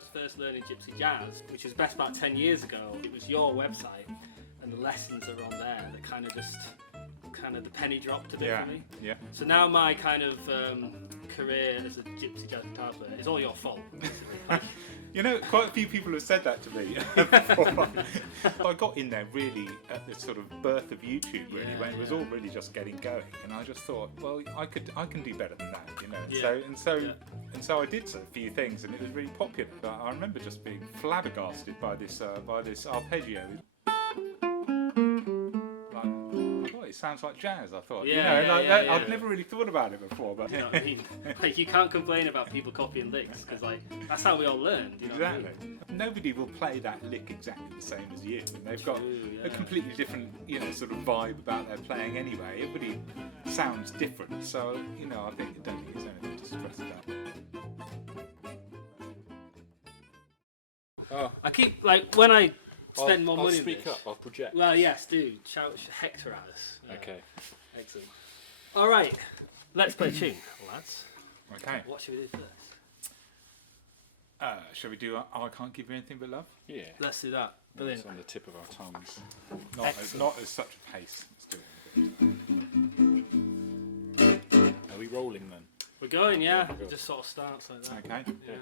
was first learning Gypsy Jazz, which was best about 10 years ago, it was your website, and the lessons are on there that kind of the penny dropped a bit for me. Yeah. So now my kind of career as a Gypsy Jazz guitar player is all your fault, basically. You know, quite a few people have said that to me before. I got in there really at the sort of birth of YouTube, really, when it was all really just getting going, and I just thought, well, I can do better than that, you know. Yeah. So I did a few things, and it was really popular. I remember just being flabbergasted by this arpeggio. It sounds like jazz, I thought. I'd never really thought about it before, but you know what I mean? Like, you can't complain about people copying licks, because like that's how we all learned. You know exactly. What I mean? Nobody will play that lick exactly the same as you, and they've got a completely different, sort of vibe about their playing anyway. Everybody sounds different, so I don't think it's anything to stress about. Oh, I keep when I spend more money. I'll speak this. up. I'll project. Well, yes, do shout Hector at us. Okay. Excellent. All right, let's play a tune, lads. Okay. What should we do first? Shall we do I Can't Give You Anything But Love? Yeah. Let's do that. Brilliant. It's on the tip of our tongues. Not as such a pace. Let's do it. Are we rolling then? We're going, yeah. We'll go. It just sort of starts like that. Okay. Yeah.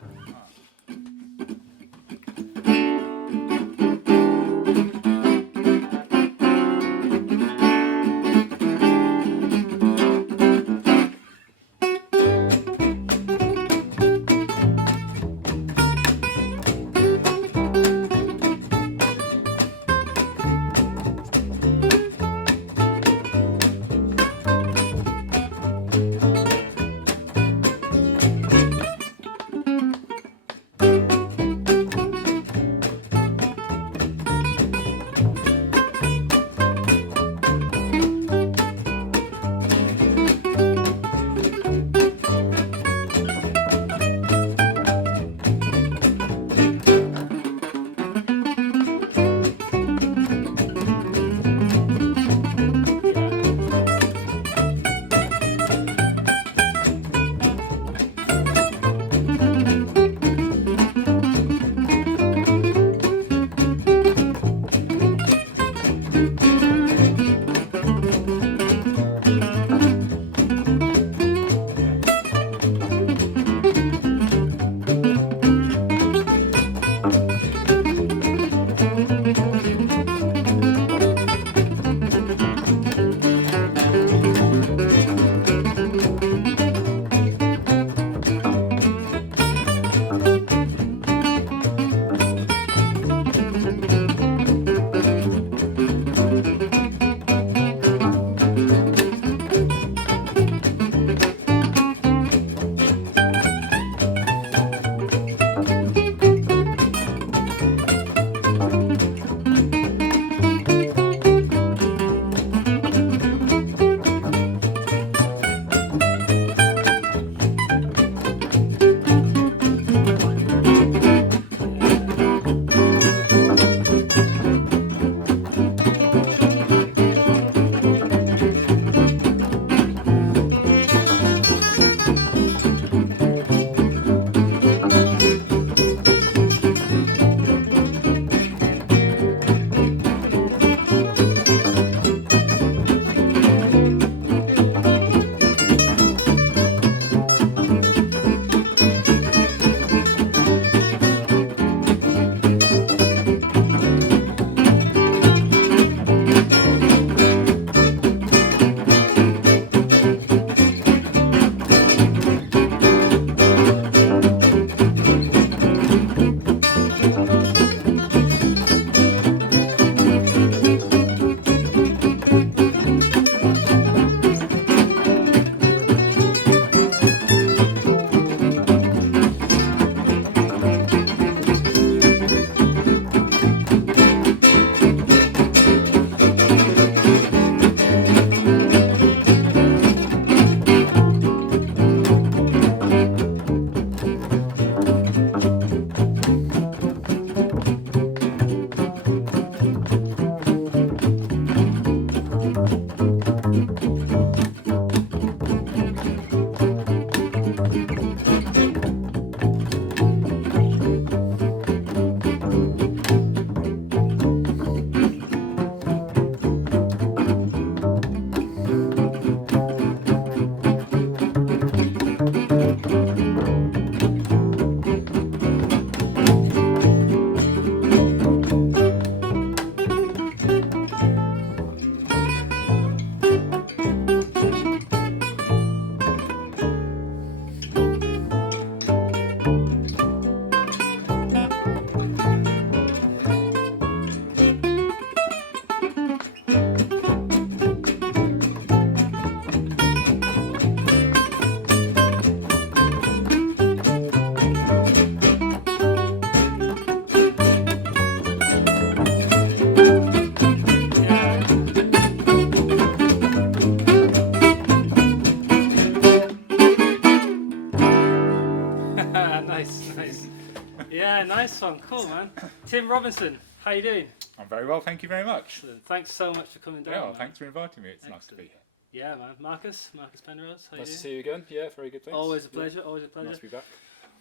Yeah, nice one. Cool, man. Tim Robinson, how you doing? I'm very well, thank you very much. Excellent. Thanks so much for coming down. Yeah, well, man. thanks for inviting me. It's nice to be Excellent. here. Yeah, man. Marcus Penrose, how you Nice to doing? see you again. Yeah, very good. Thanks. Always a pleasure. Always a pleasure. Nice to be back.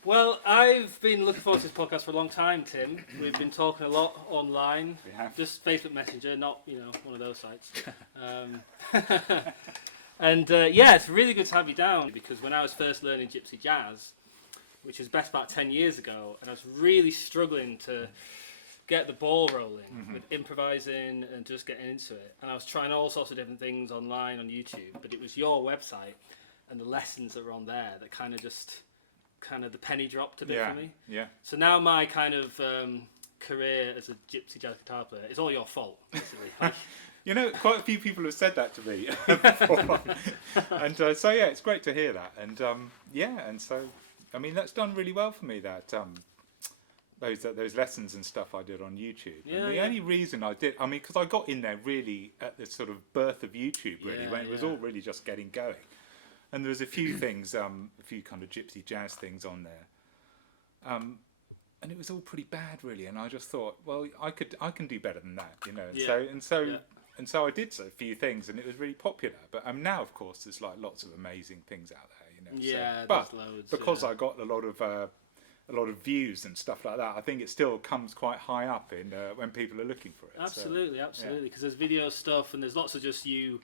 Well, I've been looking forward to this podcast for a long time, Tim. We've been talking a lot online, We have. just Facebook Messenger, not one of those sites. And yeah, it's really good to have you down because when I was first learning Gypsy Jazz, which was best about 10 years ago, and I was really struggling to get the ball rolling with improvising and just getting into it. And I was trying all sorts of different things online on YouTube, but it was your website and the lessons that were on there that kind of the penny dropped a bit for me. Yeah. So now my kind of career as a Gypsy Jazz guitar player, it's all your fault, basically. You know, quite a few people have said that to me before. And so, yeah, it's great to hear that. And and so, I mean, that's done really well for me, that those lessons and stuff I did on YouTube. Yeah, and the only reason I did, I mean, because I got in there really at the sort of birth of YouTube, really, Yeah, when it was all really just getting going. And there was a few things, a few kind of Gypsy Jazz things on there. And it was all pretty bad, really. And I just thought, well, I can do better than that, you know. And so I did a few things, and it was really popular. But now, of course, there's like lots of amazing things out there, you know. Yeah, but there's loads, because yeah. I got a lot of views and stuff like that, I think it still comes quite high up in when people are looking for it. Absolutely, absolutely. Because there's video stuff, and there's lots of just you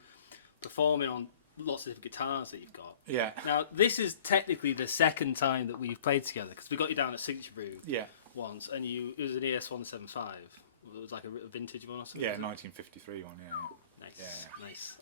performing on lots of different guitars that you've got. Yeah. Now, this is technically the second time that we've played together, because we got you down at Signature Brew Yeah. once, and it was an ES-175. It was like a vintage one or something. Yeah, 1953 one. Yeah. Nice,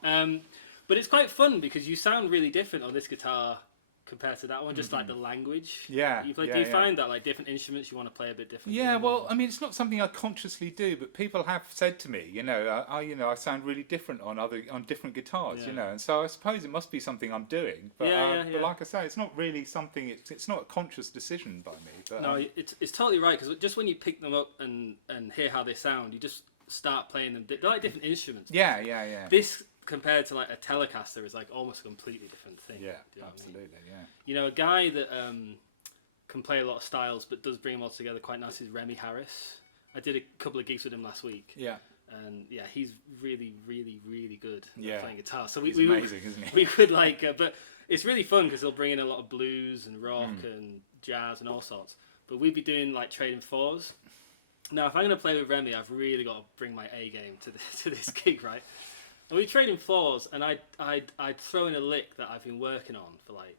Yeah. nice. But it's quite fun because you sound really different on this guitar compared to that one. Just like the language. Yeah. You play. yeah, do you yeah. find that like different instruments you want to play a bit different? Yeah, well, I mean, it's not something I consciously do, but people have said to me, I sound really different on different guitars, Yeah. you know, and so I suppose it must be something I'm doing. But but like I say, it's not really something. It's not a conscious decision by me. But, No, it's totally right, because just when you pick them up and hear how they sound, you just start playing them. They're like different instruments. yeah. This compared to like a Telecaster is like almost a completely different thing. Yeah, Do you know what I mean? absolutely, yeah. You know, a guy that can play a lot of styles but does bring them all together quite nice is Remy Harris. I did a couple of gigs with him last week. Yeah. And yeah, he's really, really, really good Yeah. at playing guitar. So He's we amazing, isn't he? we could like, but it's really fun because he'll bring in a lot of blues and rock and jazz and all sorts. But we'd be doing like trading fours. Now, if I'm going to play with Remy, I've really got to bring my A game to this gig, right? And we trade in fours, and I'd throw in a lick that I've been working on for like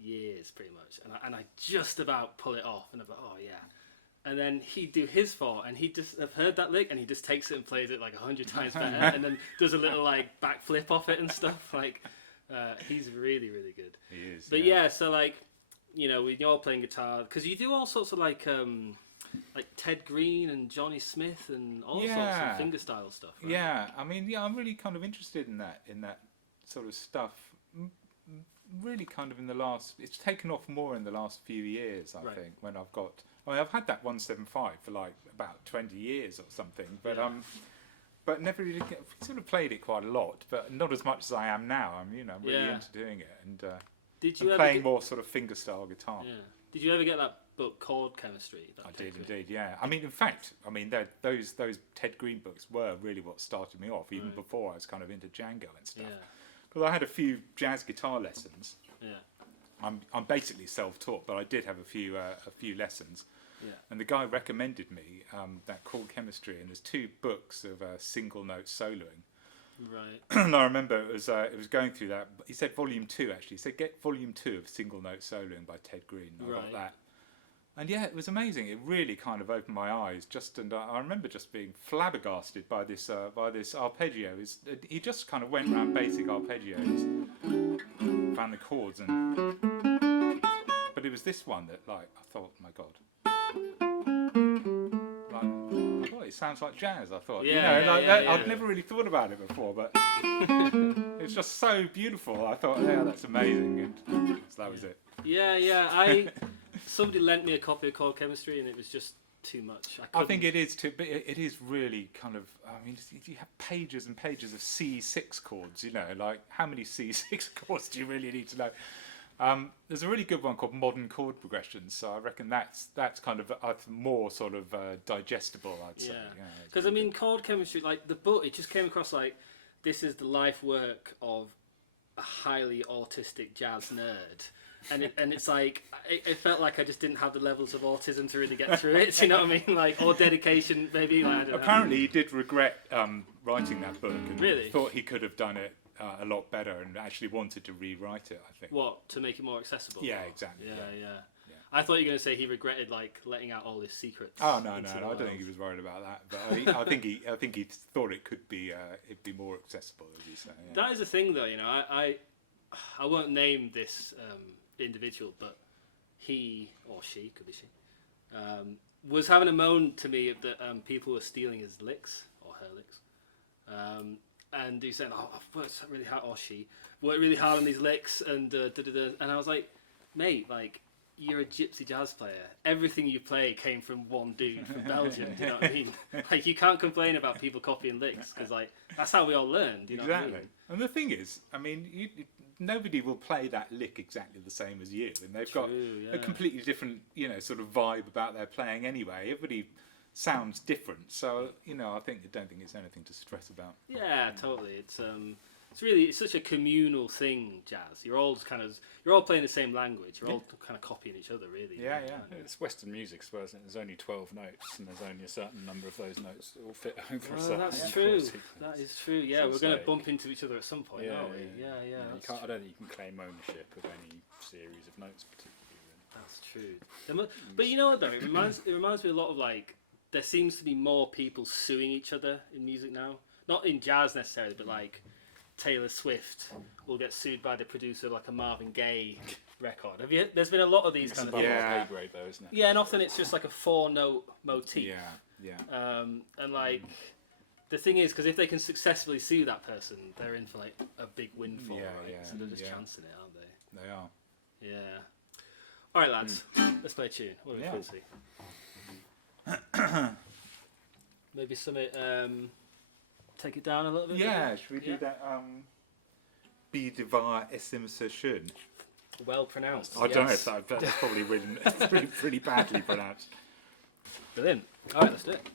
years, pretty much, and I just about pull it off, and I'm like, oh yeah. And then he'd do his four, and he'd just have heard that lick, and he just takes it and plays it like 100 times better, and then does a little like backflip off it and stuff. Like, he's really, really good. He is. But yeah, so like, when you're playing guitar, because you do all sorts of like Ted Green and Johnny Smith and all sorts of fingerstyle stuff. Right? Yeah, I mean, I'm really kind of interested in that sort of stuff. Really, kind of it's taken off more in the last few years. I think when I've had that 175 for like about 20 years or something, but but never really sort of played it quite a lot, but not as much as I am now. I'm really into doing it and playing more sort of fingerstyle guitar. Yeah. Did you ever get that book, Chord Chemistry? I did indeed, yeah. I mean, in fact, those Ted Green books were really what started me off, even before I was kind of into Django and stuff. Because I had a few jazz guitar lessons. Yeah. I'm basically self-taught, but I did have a few lessons. Yeah. And the guy recommended me that Chord Chemistry, and there's 2 books of single note soloing. Right. And I remember it was going through that. He said volume 2 actually. He said get volume 2 of Single Note Soloing by Ted Green. I got that. And yeah, it was amazing. It really kind of opened my eyes. And I remember just being flabbergasted by this arpeggio. He just kind of went around basic arpeggios, found the chords, but it was this one that like I thought, my God, like, oh, it sounds like jazz. I thought, I'd never really thought about it before, but it's just so beautiful. I thought, yeah, that's amazing, and so that was it. Yeah. Somebody lent me a copy of Chord Chemistry, and it was just too much. I think it is too, but it is really kind of. I mean, you have pages and pages of C6 chords. Like how many C6 chords do you really need to know? There's a really good one called Modern Chord Progressions, so I reckon that's kind of more sort of digestible, I'd say. Yeah, because I mean, chord chemistry, like the book, it just came across like this is the life work of a highly autistic jazz nerd. And it's like it felt like I just didn't have the levels of autism to really get through it. You know what I mean? Like, or dedication, maybe. Like, I don't know. Apparently, he did regret writing that book and Really? thought he could have done it a lot better, and actually wanted to rewrite it. I think. What, to make it more accessible? Yeah, exactly. Yeah. I thought you were going to say he regretted like letting out all his secrets. Oh no, into the I don't world. think he was worried about that. But I think he thought it could be it'd be more accessible, as you say. Yeah. That is the thing, though. You know, I won't name this individual, but he or she, could be she, was having a moan to me that people were stealing his licks or her licks, and he said, "Oh, I've worked really hard," or she worked really hard on these licks, and and I was like, "Mate, like, you're a gypsy jazz player. Everything you play came from one dude from Belgium. Do you know what I mean? Like, you can't complain about people copying licks because, like, that's how we all learned. You know Exactly. what I mean? And the thing is, I mean, nobody will play that lick exactly the same as you, and they've got yeah. a completely different, sort of vibe about their playing anyway. Everybody sounds different, so I don't think it's anything to stress about. Yeah, totally. It's such a communal thing, jazz. You're all playing the same language. You're all kind of copying each other, really. Yeah. It's Western music as well, isn't it? There's only 12 notes, and there's only a certain number of those notes that all fit over a Well, certain that's chord true. sequence. That is true. Yeah, So we're it's going to like- bump into each other at some point, aren't we? Yeah. I don't think you can claim ownership of any series of notes particularly. That's true. But you know what though? It reminds me a lot of like there seems to be more people suing each other in music now. Not in jazz necessarily, but like Taylor Swift will get sued by the producer of like a Marvin Gaye record. There's been a lot of these It's kind of above things. our pay grade though, isn't it? Yeah, and often it's just like a 4-note motif. Yeah. And like the thing is, because if they can successfully sue that person, they're in for like a big windfall, Yeah, right? yeah, So they're just yeah. chancing it, aren't they? They are. Yeah. All right, lads. Let's play a tune. What do we Yeah. fancy? Maybe something. Take it down a little bit. Yeah, should we do Yeah. that? Be devar essimse schön. Well pronounced. I don't know yes. if that's probably written pretty badly pronounced. Brilliant. All right, let's do it.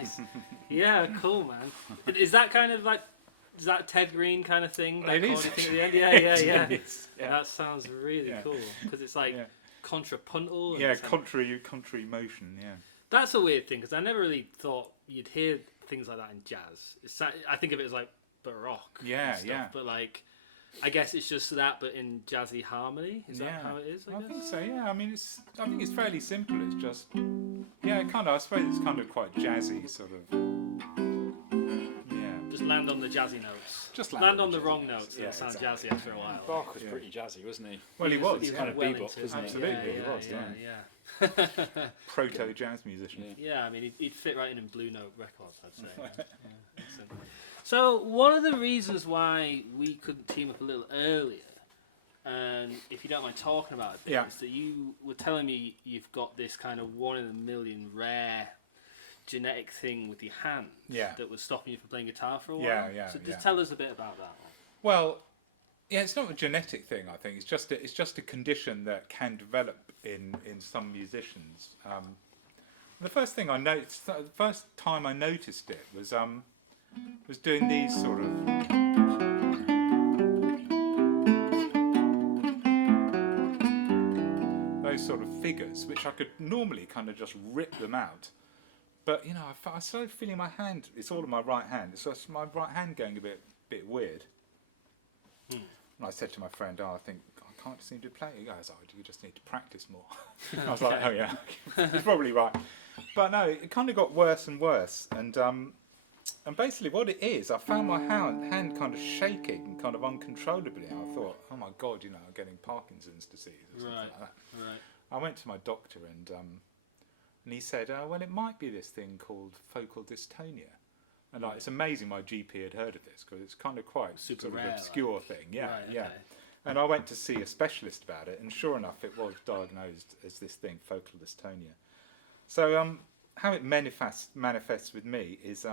Nice. Yeah, cool, man. Is that kind of like, is that Ted Green kind of thing? That It is. chordy thing at the end? Yeah. It is, yeah. That sounds really cool because it's like Yeah. contrapuntal. And Yeah, it's like- contrary motion. Yeah. That's a weird thing because I never really thought you'd hear things like that in jazz. I think of it as like baroque. Yeah, and stuff, yeah. But like, I guess it's just that, but in jazzy harmony. Is that how it is? I think guess? so. Yeah, I mean, I think it's fairly simple. It's just, yeah, kind of. I suppose it's kind of quite jazzy, sort of. Yeah. Just land on the jazzy notes. Just land on the jazzy wong notes. notes Yeah, and sound exactly. jazzy after a while. Bach was Yeah. pretty jazzy, wasn't he? Well, he was. He's kind of well bebop, into isn't it. he? Absolutely, he was. Yeah. Proto jazz musician. Yeah, I mean, he'd fit right in Blue Note Records, I'd say. Yeah, excellent. So, one of the reasons why we couldn't team up a little earlier, and if you don't mind talking about it, Yeah. is that you were telling me you've got this kind of 1 in a million rare genetic thing with your hand Yeah. that was stopping you from playing guitar for a while. Yeah, So, just yeah. tell us a bit about that. Well, yeah, it's not a genetic thing. I think it's just a condition that can develop in some musicians. The first thing I noticed, the first time I noticed it was doing these sort of. Those sort of figures, which I could normally kind of just rip them out, but you know, I started feeling my hand. It's all in my right hand. It's just my right hand going a bit weird. And I said to my friend, "Oh, I can't seem to play." He goes, "Oh, you just need to practice more." I was like, "Oh yeah, he's probably right." But no, it kind of got worse and worse, and basically what it is, I found my hand kind of shaking, kind of uncontrollably. And I thought, "Oh my God, you know, I'm getting Parkinson's disease or something like that." Right. I went to my doctor and he said, "Well, it might be this thing called focal dystonia." And like, it's amazing my GP had heard of this because it's kind of quite Super sort of rare, obscure like. thing. Yeah, Right, yeah. okay. And I went to see a specialist about it, and sure enough, it was diagnosed as this thing, focal dystonia. So how it manifests with me is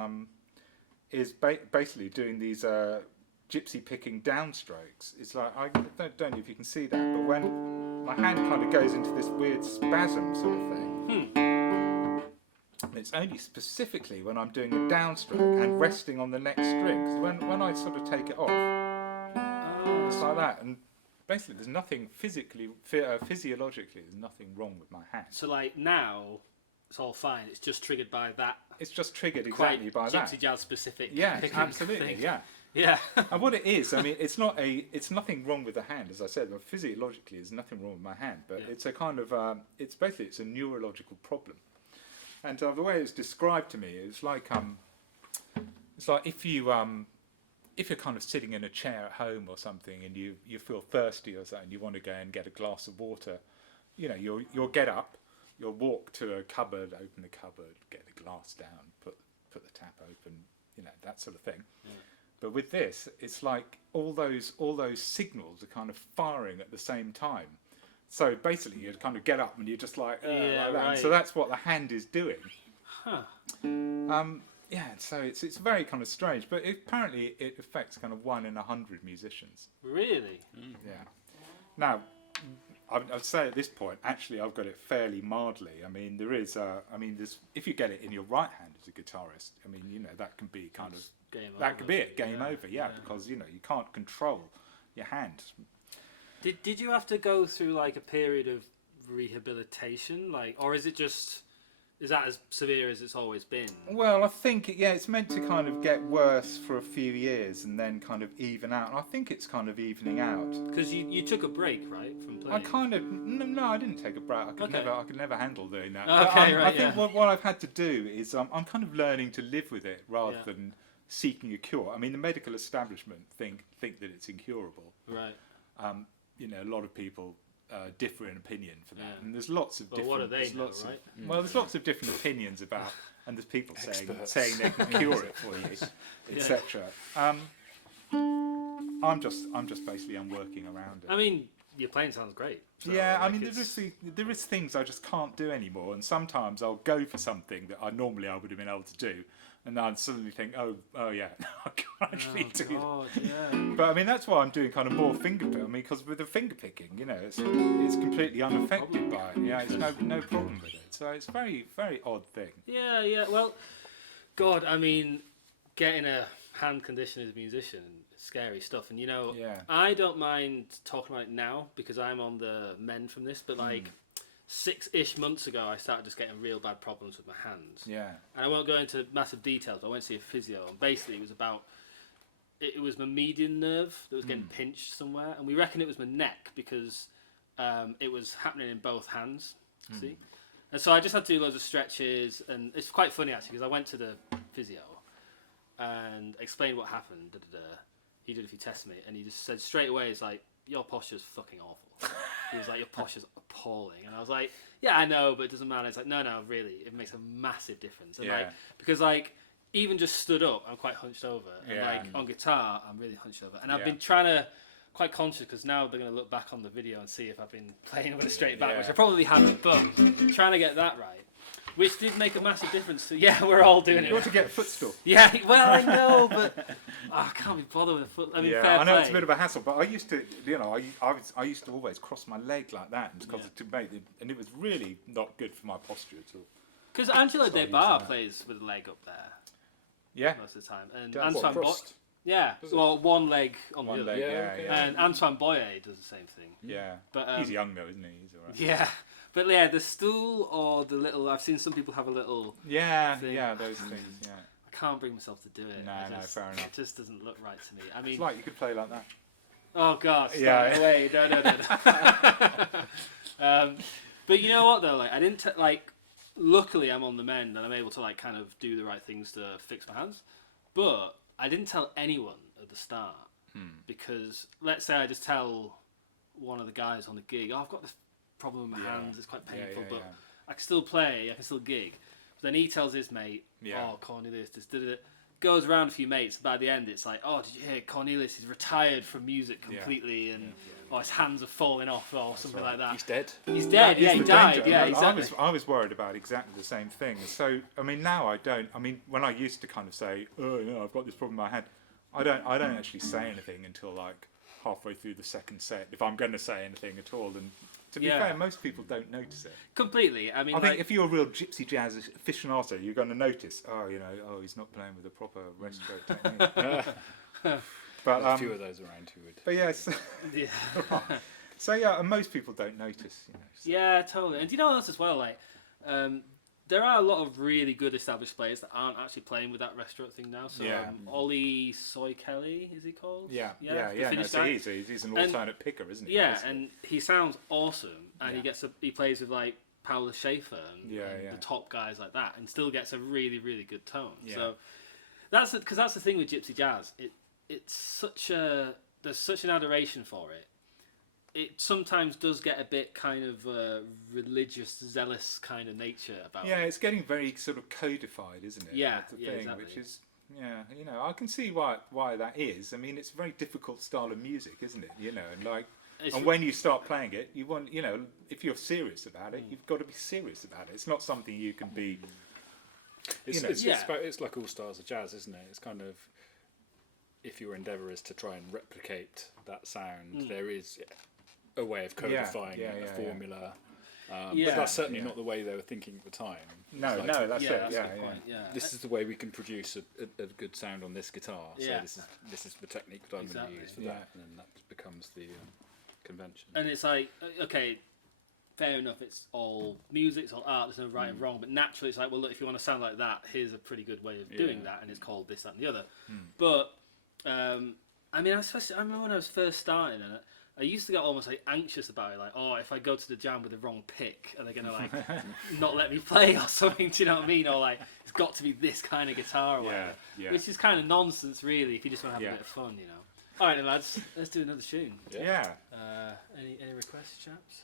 basically doing these gypsy picking downstrokes. It's like, I don't know if you can see that, but when my hand kind of goes into this weird spasm sort of thing. And it's only specifically when I'm doing a downstroke and resting on the next string. 'Cause when I sort of take it off, it's like that. And basically, there's nothing physiologically, there's nothing wrong with my hand. So, like, now, it's all fine. It's just triggered by that. It's just triggered Quite exactly by Gypsy that. Jazz specific. Yeah, picking absolutely. thing. Yeah. Yeah. And what it is, I mean, it's nothing wrong with the hand, as I said. But physiologically, there's nothing wrong with my hand. But Yeah. it's a kind of, it's a neurological problem. And the way it's described to me, it's like if you're kind of sitting in a chair at home or something, and you feel thirsty or something, you want to go and get a glass of water. You know, you'll get up, you'll walk to a cupboard, open the cupboard, get the glass down, put the tap open, you know, that sort of thing. Yeah. But with this, it's like all those signals are kind of firing at the same time. So basically, you kind of get up and you're just like that. Right. So that's what the hand is doing. Huh. Yeah, so it's very kind of strange, but apparently it affects kind of 1 in 100 musicians. Really? Yeah. Now, I'd say at this point, actually, I've got it fairly mildly. I mean, there's if you get it in your right hand as a guitarist, I mean, you know, that can be kind of that could be it, game over. Yeah, because you know you can't control your hand. Did you have to go through like a period of rehabilitation, like, or is that as severe as it's always been? Well, I think it's meant to kind of get worse for a few years and then kind of even out. And I think it's kind of evening out. Because you took a break, right, from playing? I kind of no, I didn't take a break. I could never handle doing that. Okay, I think what I've had to do is I'm kind of learning to live with it rather than seeking a cure. I mean, the medical establishment think that it's incurable. Right. You know, a lot of people differ in opinion for that, and there's lots of different. What do they know, right? Well, there's lots of different opinions about, and there's people saying they can cure it for you, etc. I'm just basically working around it. I mean, your playing sounds great. So, yeah, like, I mean, there is things I just can't do anymore, and sometimes I'll go for something that I would have been able to do, and then I'd suddenly think, oh yeah, I can't actually do that. Yeah. But I mean, that's why I'm doing kind of more finger picking. I mean, because with the finger picking, you know, it's completely unaffected by it. Yeah, it's no problem with it. So it's very, very odd thing. Yeah. Well, God, I mean, getting a hand condition as a musician, scary stuff. And Yeah. I don't mind talking about it now because I'm on the mend from this. But like 6-ish months ago, I started just getting real bad problems with my hands. Yeah. And I won't go into massive details. But I went to see a physio, and basically it was my median nerve that was getting pinched somewhere, and we reckon it was my neck because it was happening in both hands. See. And so I just had to do loads of stretches, and it's quite funny actually because I went to the physio and explained what happened. He did a few tests on me, and he just said straight away, "It's like your posture's fucking awful." He was like, "Your posture's appalling," and I was like, "Yeah, I know, but it doesn't matter." It's like, "No, really, it makes a massive difference." And like, because like even just stood up, I'm quite hunched over, and like on guitar, I'm really hunched over, and I've been trying to. Quite conscious because now they're going to look back on the video and see if I've been playing with a straight back, which I probably haven't, but trying to get that right, which did make a massive difference. We're all doing it. You ought to get a footstool. Yeah, well, I know, but I can't be bothered with a foot. I mean, fair I know play. it's a bit of a hassle, but I used to, I used to always cross my leg like that, and it was really not good for my posture at all. Because Angelo So I De use Bar that. plays with a leg up there Yeah. most of the time, and Does Antoine crossed? Does one leg on One the leg, other, yeah. and Antoine Boyer does the same thing. Yeah. But He's young though, isn't he? He's alright. yeah, but yeah, the stool or the little. I've seen some people have a little. Yeah, thing. those things, yeah. I can't bring myself to do it. No, fair enough. It just doesn't look right to me. I mean, It's like you could play like that. oh god, stop Yeah. it away. No. But you know what though? Like I didn't luckily I'm on the mend and I'm able to like kind of do the right things to fix my hands. But I didn't tell anyone at the start because let's say I just tell one of the guys on the gig, "Oh, I've got this problem with my hands. It's quite painful, but I can still play. I can still gig." But then he tells his mate, "Oh, Cornelius, this did it." Goes around a few mates. By the end, it's like, "Oh, did you hear Cornelius? He's retired from music completely, and his hands are falling off, or something like that." He's dead. He's dead. Yeah, he died. Danger. Yeah, exactly. I was worried about exactly the same thing. So I mean, now I don't. I mean, when I used to kind of say, "Oh, I've got this problem in my head," I don't actually say anything until like halfway through the second set, if I'm going to say anything at all. And to be fair, most people don't notice it. Completely. I mean, I think if you're a real gypsy jazz aficionado, you're going to notice. Oh, he's not playing with a proper rest stroke technique. But There's a few of those around who would. But yes. yeah. So yeah, and most people don't notice. So. Yeah, totally. And do you know what else as well? Like, there are a lot of really good established players that aren't actually playing with that restaurant thing now. So Ollie Soy Kelly, is he called? Yeah. The Finnish So guy. he's an alternate picker, isn't he? Yeah, basically? and he sounds awesome, and he plays with like Paolo Schaefer and the top guys like that, and still gets a really really good tone. Yeah. So that's the thing with Gypsy Jazz. There's such an adoration for it. It sometimes does get a bit kind of religious, zealous kind of nature about it. Yeah, it's getting very sort of codified, isn't it? Yeah, That's the thing, exactly. which is, I can see why that is. I mean, it's a very difficult style of music, isn't it? And when you start playing it, you want, if you're serious about it, you've got to be serious about it. It's not something you can be. It's like all styles of jazz, isn't it? It's kind of, if your endeavour is to try and replicate that sound, there is a way of codifying a formula. But that's certainly not the way they were thinking at the time. No, It's like, that's it. that's a Yeah, good point, yeah. This is the way we can produce a good sound on this guitar. So this is the technique that I'm going to use for that, and then that becomes the convention. And it's like, okay, fair enough, it's all music, it's all art, there's no right and wrong, but naturally it's like, well, look, if you want to sound like that, here's a pretty good way of doing that, and it's called this, that, and the other. But, I mean, especially, I remember when I was first starting, and I used to get almost like anxious about it, like, oh, if I go to the jam with the wrong pick, are they going to like not let me play or something? Do you know what I mean? Or like, it's got to be this kind of guitar or whatever. Which is kind of nonsense, really, if you just want to have a bit of fun, All right, then, lads, let's do another tune. Yeah. Any requests, chaps?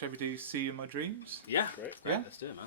Shall we do "See You in My Dreams"? Yeah, Great. Yeah. Let's do it, man.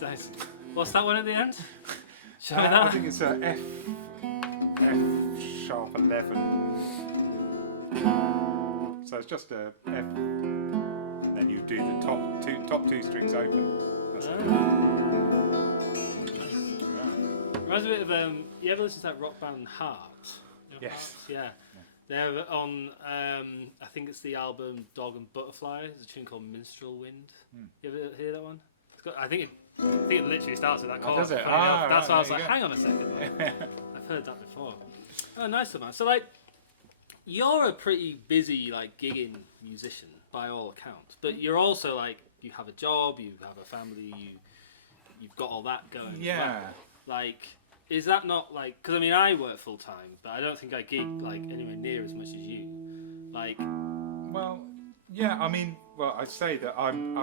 Nice. What's that one at the end? Show me I that. think it's a F sharp 11. So it's just a F, and then you do the top two strings open. That's it. Reminds me of you ever listen to that rock band Heart? You know Yes. Heart? Yeah. They're on I think it's the album Dog and Butterfly. There's a tune called Minstrel Wind. You ever hear that one? It's got, I think it literally starts with that chord. Does it? That's why I was there like, you hang on a second. I've heard that before. Oh, nice one, man. So like, you're a pretty busy like gigging musician by all accounts, but you're also like, you have a job, you have a family, you've got all that going. Yeah. As well. Like, is that not like? Because I mean, I work full time, but I don't think I gig like anywhere near as much as you. Like, Well, yeah. I mean, well, I'd say that I'm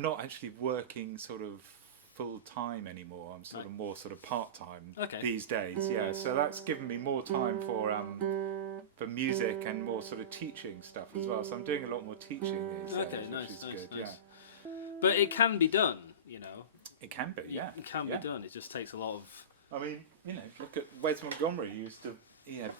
not actually working sort of full time anymore. I'm sort of more sort of part time these days. Yeah. So that's given me more time for music and more sort of teaching stuff as well. So I'm doing a lot more teaching these days, which is good. Nice. Yeah. But it can be done, you know. It can be. Yeah. It can be done. It just takes a lot of. I mean, you know, look at Wes Montgomery. He had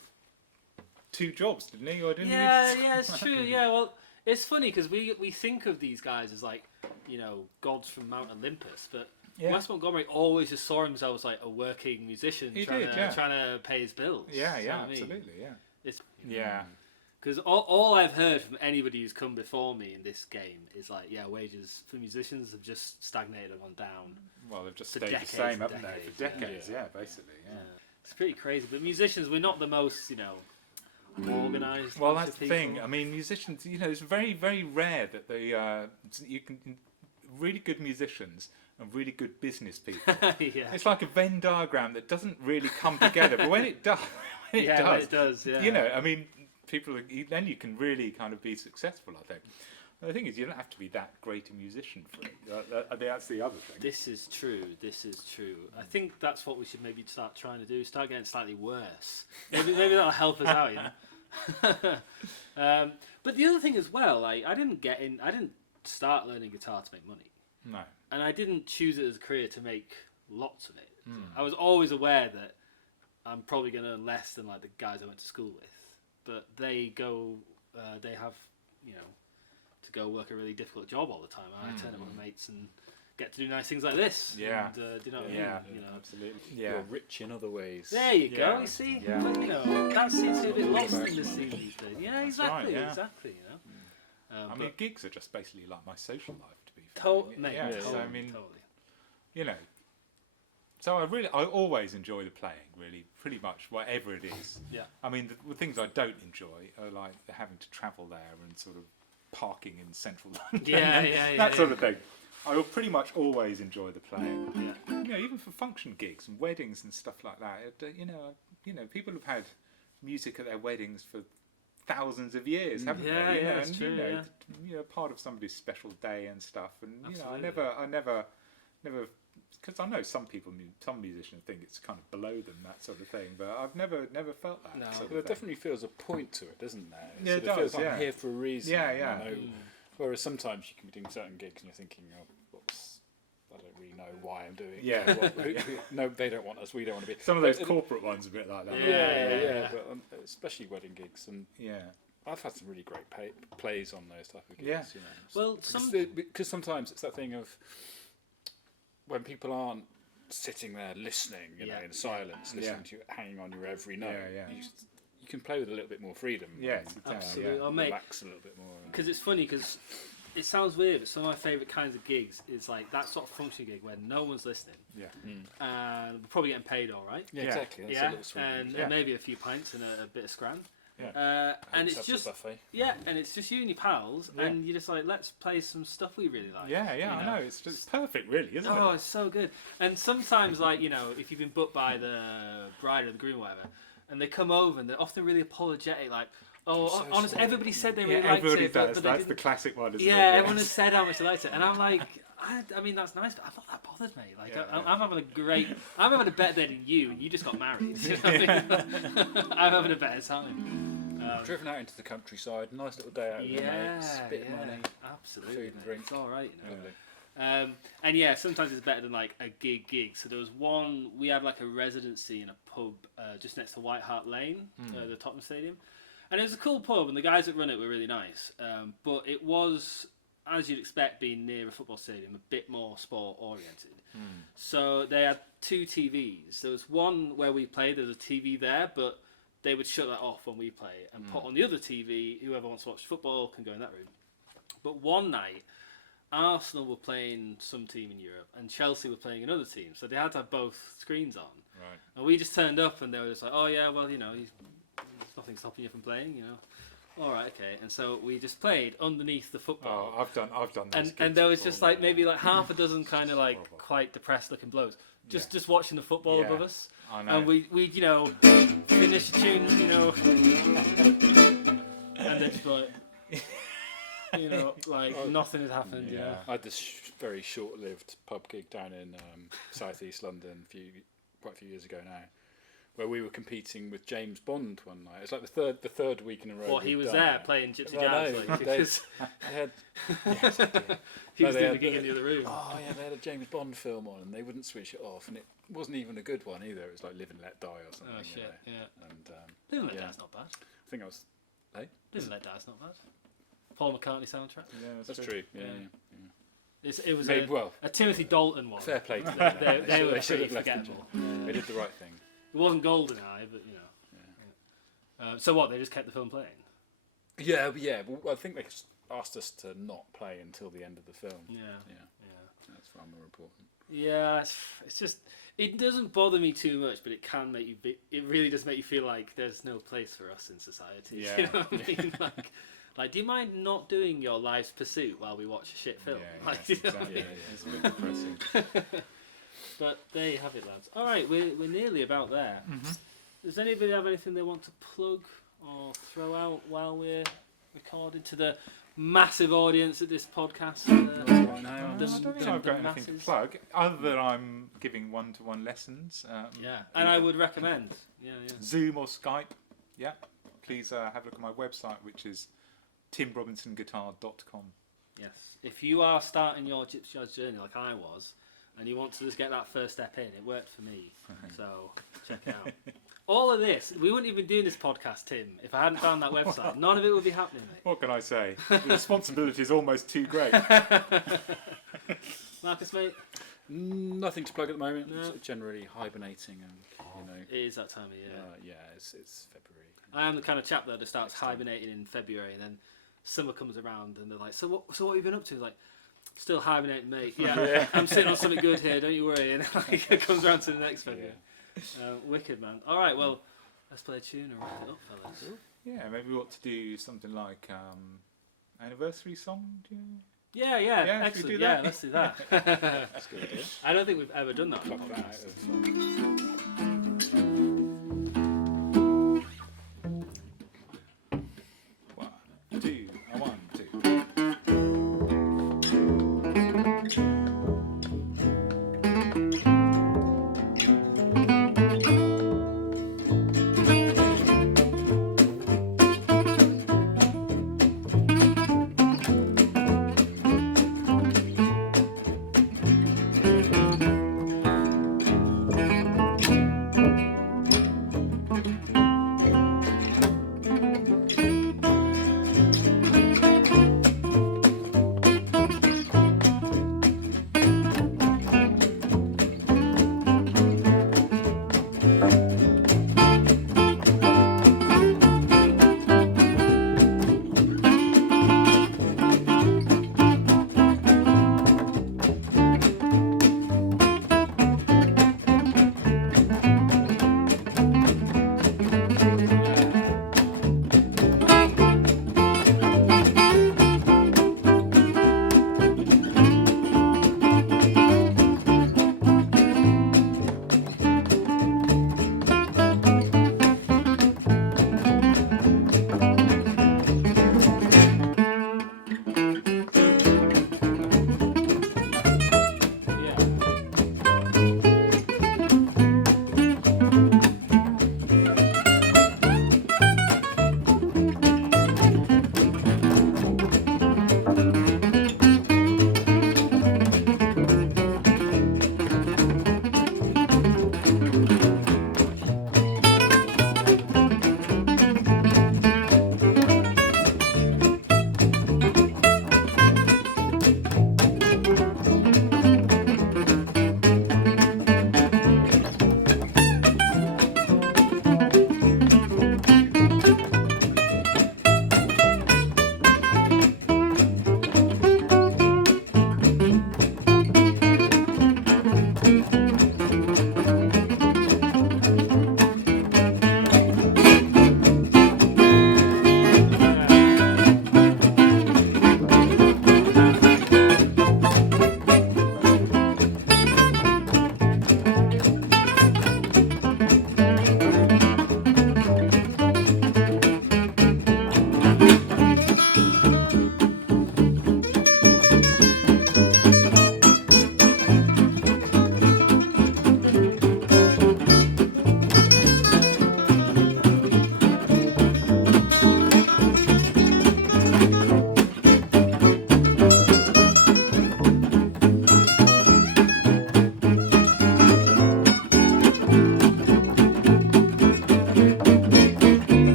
2 jobs, didn't he? Or didn't he? Yeah, it's true. Yeah, well, it's funny because we think of these guys as like, you know, gods from Mount Olympus, but Wes Montgomery always just saw himself as like a working musician trying to pay his bills. Yeah, you know what I mean? absolutely, yeah. It's because Yeah. all I've heard from anybody who's come before me in this game is like, wages for musicians have just stagnated and gone down. Well, they've just For stayed decades the same, and haven't they? decades, For decades, basically, yeah. It's pretty crazy. But musicians, we're not the most, you know, organised. Well, bunch that's of the people. thing. I mean, musicians, you know, it's very, very rare that you can really good musicians and really good business people. It's like a Venn diagram that doesn't really come together, but when it does, when it does, you know, I mean, then you can really kind of be successful, I think. The thing is, you don't have to be that great a musician for it. That's the other thing. This is true. I think that's what we should maybe start trying to do. Start getting slightly worse. Maybe that'll help us out, you know. But the other thing as well, like I didn't start learning guitar to make money. No. And I didn't choose it as a career to make lots of it. I was always aware that I'm probably going to earn less than like the guys I went to school with. But they have, you know, to go work a really difficult job all the time. I turn up with my mates and get to do nice things like this. Yeah. And, do you know what I mean? You know, Absolutely. Yeah. You're rich in other ways. there you go. You see, Yeah. but, you know, that seems to be a bit lost in the scene these days. Yeah, exactly. right, yeah. Exactly. You know. I mean, gigs are just basically like my social life, to be fair. mate, yeah. totally, So I mean, totally. you know. So I always enjoy the playing, really, pretty much whatever it is. Yeah. I mean, the things I don't enjoy are like having to travel there and sort of parking in central London. That sort of thing. I will pretty much always enjoy the playing. Yeah. You know, even for function gigs and weddings and stuff like that. You know, people have had music at their weddings for thousands of years, haven't they? You know, that's and, true. you know, part of somebody's special day and stuff. And Absolutely. you know, I never, because I know some musicians think it's kind of below them, that sort of thing. But I've never felt that. No. sort of There thing. definitely feels a point to it, doesn't there? Yeah, it sort of feels does, like yeah. I'm here for a reason. Yeah, you yeah. know. Whereas sometimes you can be doing certain gigs and you're thinking, oh, oops, I don't really know why I'm doing it. Yeah. No, they don't want us, we don't want to be. Some of those corporate ones are a bit like that. Yeah. But especially wedding gigs, and Yeah. I've had some really great plays on those type of gigs. Yeah. You know. Well, because sometimes it's that thing of when people aren't sitting there listening, you know, in silence, listening to you, hanging on your every note. Yeah. you can play with a little bit more freedom. Yes, absolutely. Oh, mate, relax a little bit more. Because it's funny, because it sounds weird, but some of my favourite kinds of gigs is like that sort of function gig where no one's listening. Yeah. And we're probably getting paid all right. Yeah, exactly. That's a little sweet. And maybe a few pints and a bit of scran. Yeah. And it's just and it's just you and your pals, and you're just like, let's play some stuff we really like. I know. It's just perfect, really, isn't it? Oh, it's so good. And sometimes, like, you know, if you've been booked by the bride or the groom or whatever, and they come over and they're often really apologetic, like, oh, honestly, everybody said they really liked it. But that's the classic one, isn't it? Yeah, everyone has said how much they liked it, and I'm like, I mean, that's nice, but I'm not that bothered, mate. Like, I'm having a better day than you, and you just got married. You know what I mean? I'm having a better time. Driven out into the countryside, nice little day out with the mates, bit of money, absolutely, food and drink. It's all right, you know. And yeah, sometimes it's better than like a gig. So there was one, we had like a residency in a pub just next to White Hart Lane, the Tottenham Stadium, and it was a cool pub, and the guys that run it were really nice. But it was, as you'd expect, being near a football stadium, a bit more sport oriented. So they had 2 TVs. There was one where we played. There was a TV there, but they would shut that off when we play and put on the other TV. Whoever wants to watch football can go in that room. But one night, Arsenal were playing some team in Europe and Chelsea were playing another team, so they had to have both screens on. Right. And we just turned up and they were just like, oh yeah, well, you know, there's nothing stopping you from playing, you know. All right, okay. And so we just played underneath the football. Oh, I've done those. And there was just like maybe like half a dozen kind of like quite depressed looking blokes just watching the football above us. I know. And we you know, finish the tune, you know, and then just like, you know, like nothing had happened. You know? I had this very short-lived pub gig down in southeast London quite a few years ago now, where we were competing with James Bond one night. It's like the third week in a row. Well, he was there playing Gypsy Jazz. He was doing the gig in the other room. Oh yeah, they had a James Bond film on, and they wouldn't switch it off, and it wasn't even a good one either. It was like Live and Let Die or something. Oh shit, you know? yeah. And Live and Let Die's not bad. I think I was. Live and Let Die's not bad. Paul McCartney soundtrack. Yeah, that's true. Yeah. It was a Timothy Dalton one. Fair play to them. they were should pretty have left forgettable. They did the right thing. It wasn't GoldenEye, but you know. So what? They just kept the film playing. Yeah. Well, I think they asked us to not play until the end of the film. Yeah. That's far more important. Yeah, it's just, it doesn't bother me too much, but it can make you. It really does make you feel like there's no place for us in society. Yeah. You know what I mean? Like, do you mind not doing your life's pursuit while we watch a shit film? Yeah, like, you know what I exactly. mean? It's a bit depressing. But there you have it, lads. All right, we're nearly about there. Does anybody have anything they want to plug or throw out while we're recording to the massive audience at this podcast? I don't think I've got anything to plug, other than I'm giving one-to-one lessons. And I would recommend. Zoom or Skype. Yeah, please have a look at my website, which is timrobinsonguitar.com. Yes, if you are starting your Gypsy Jazz journey like I was, and you want to just get that first step in, it worked for me. So check it out. All of this, we wouldn't even be doing this podcast, Tim, if I hadn't found that website. None of it would be happening, mate. What can I say? The responsibility is almost too great. Marcus, mate? Nothing to plug at the moment. No. Sort of generally hibernating, and you know. It is that time of year. It's February. I am the kind of chap that just starts hibernating in February, and then summer comes around, and they're like, "So what have you been up to?" Like, still hibernating, mate. Yeah, I'm sitting on something good here. Don't you worry. And like, it comes around to the next February. Wicked, man. All right, well, let's play a tune and wrap it up, fellas. Yeah, maybe we ought to do something like anniversary song. Do you... Yeah, excellent. Yeah, let's do that. That's a good idea. I don't think we've ever done that. Pluck that out of 1, 2.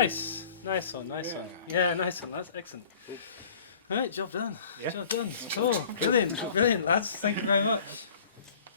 Nice one. Yeah. Yeah, nice one, lads. Excellent. Cool. All right, job done. Yeah. Job done. Cool. Brilliant, lads. Thank you very much.